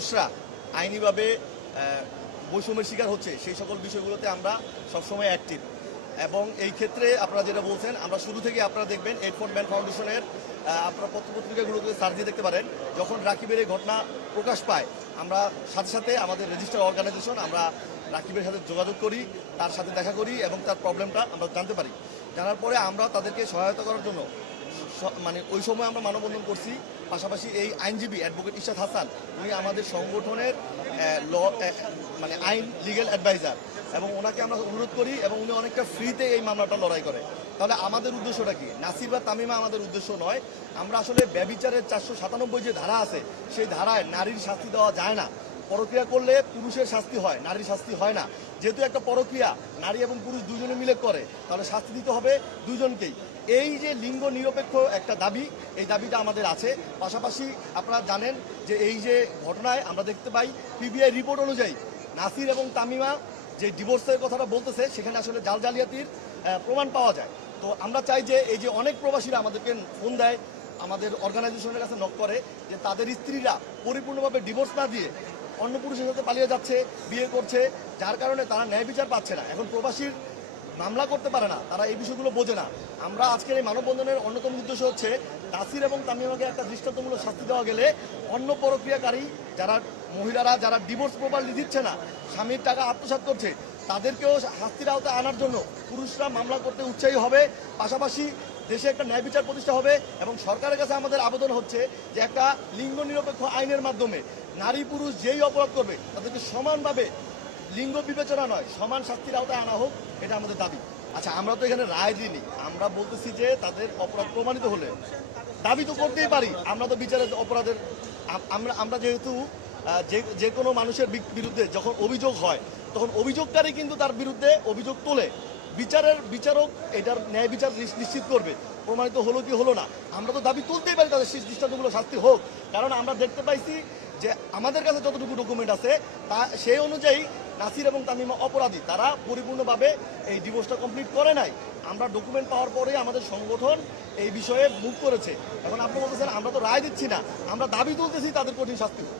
পুরুষরা আইনিভাবে বৈষম্যের শিকার হচ্ছে সেই সকল বিষয়গুলোতে আমরা সবসময় অ্যাক্টিভ। এবং এই ক্ষেত্রে আপনারা যেটা বলছেন, আমরা শুরু থেকে আপনারা দেখবেন 8 ফর ম্যান ফাউন্ডেশনের আপনারা পত্রপত্রিকাগুলোতে সার্চ দিয়ে দেখতে পারেন, যখন রাকিবের এই ঘটনা প্রকাশ পায় আমরা সাথে সাথে আমাদের রেজিস্টার অর্গানাইজেশন আমরা রাকিবের সাথে যোগাযোগ করি, তার সাথে দেখা করি এবং তার প্রবলেমটা আমরা জানতে পারি। জানার পরে আমরা তাদেরকে সহায়তা করার জন্য মানে ওই সময় আমরা মানববন্ধন করছি। পাশাপাশি এই আইনজীবী অ্যাডভোকেট ইশাদ হাসান, উনি আমাদের সংগঠনের ল মানে আইন লিগ্যাল অ্যাডভাইজার, এবং ওনাকে আমরা অনুরোধ করি এবং উনি অনেকটা ফ্রিতে এই মামলাটা লড়াই করে। তাহলে আমাদের উদ্দেশ্যটা কি? নাসির বা তামিমা আমাদের উদ্দেশ্য নয়। আমরা আসলে ব্যভিচারের 497 যে ধারা আছে সেই ধারায় নারীর শাস্তি দেওয়া যায় না। পরক্রিয়া করলে পুরুষের শাস্তি হয়, নারীর শাস্তি হয় না। যেহেতু একটা পরক্রিয়া নারী এবং পুরুষ দুজনে মিলে করে, তাহলে শাস্তি দিতে হবে দুজনকেই। এই যে লিঙ্গ নিরপেক্ষ একটা দাবি, এই দাবিটা আমাদের আছে। পাশাপাশি আপনারা জানেন যে এই যে ঘটনায় আমরা দেখতে পাই পিবিআই রিপোর্ট অনুযায়ী নাসির এবং তামিমা যে ডিভোর্সের কথাটা বলতেছে সেখানে আসলে জালিয়াতির প্রমাণ পাওয়া যায়। তো আমরা চাই যে এই যে অনেক প্রবাসীরা আমাদেরকে ফোন দেয়, আমাদের অর্গানাইজেশনের কাছে নক করে যে তাদের স্ত্রীরা পরিপূর্ণভাবে ডিভোর্স না দিয়ে অন্য পুরুষের সাথে পালিয়ে যাচ্ছে, বিয়ে করছে, যার কারণে তারা ন্যায় বিচার পাচ্ছে না। এখন প্রবাসীর মামলা করতে পারে না, তারা এই বিষয়গুলো বোঝে না। আমরা আজকের এই মানববন্ধনের অন্যতম উদ্দেশ্য হচ্ছে নাসির এবং তামিমাকে একটা দৃষ্টান্তমূলক শাস্তি দেওয়া গেলে অন্য প্রক্রিয়াকারী যারা মহিলারা যারা ডিভোর্স প্রপারলি দিচ্ছে না, স্বামীর টাকা আত্মসাৎ করছে, তাদেরকেও শাস্তির আওতায় আনার জন্য পুরুষরা মামলা করতে উৎসাহী হবে। পাশাপাশি দেশে একটা ন্যায় বিচার প্রতিষ্ঠা হবে এবং সরকারের কাছে আমাদের আবেদন হচ্ছে যে একটা লিঙ্গ নিরপেক্ষ আইনের মাধ্যমে নারী পুরুষ যেই অপরাধ করবে তাদেরকে সমানভাবে, লিঙ্গ বিবেচনা নয়, সমান শাস্তির আওতায় আনা হোক, এটা আমাদের দাবি। আচ্ছা, আমরা তো এখানে রায় দিইনি, আমরা বলতেছি যে তাদের অপরাধ প্রমাণিত হলে দাবি তো করতেই পারি। আমরা তো বিচারের অপরাধের আমরা যেহেতু যে কোনো মানুষের বিরুদ্ধে যখন অভিযোগ হয় তখন অভিযোগকারী কিন্তু তার বিরুদ্ধে অভিযোগ তোলে, বিচারক এটার ন্যায় বিচার নিশ্চিত করবে প্রমাণিত হলো কি হলো না। আমরা তো দাবি তুলতেই পারি তাদের দৃষ্টান্তগুলো শাস্তি হোক, কারণ আমরা দেখতে পাইছি যে আমাদের কাছে যতটুকু ডকুমেন্ট আছে তা সেই অনুযায়ী নাসির এবং তামিমা অপরাধী, তারা পরিপূর্ণভাবে এই ডিভোর্সটা কমপ্লিট করে নাই। আমরা ডকুমেন্ট পাওয়ার পরে আমাদের সংগঠন এই বিষয়ে মুভ করেছে। এখন আপনি বলতেছেন আমরা তো রায় দিচ্ছি না, আমরা দাবি তুলতেছি তাদের কঠিন শাস্তি হোক।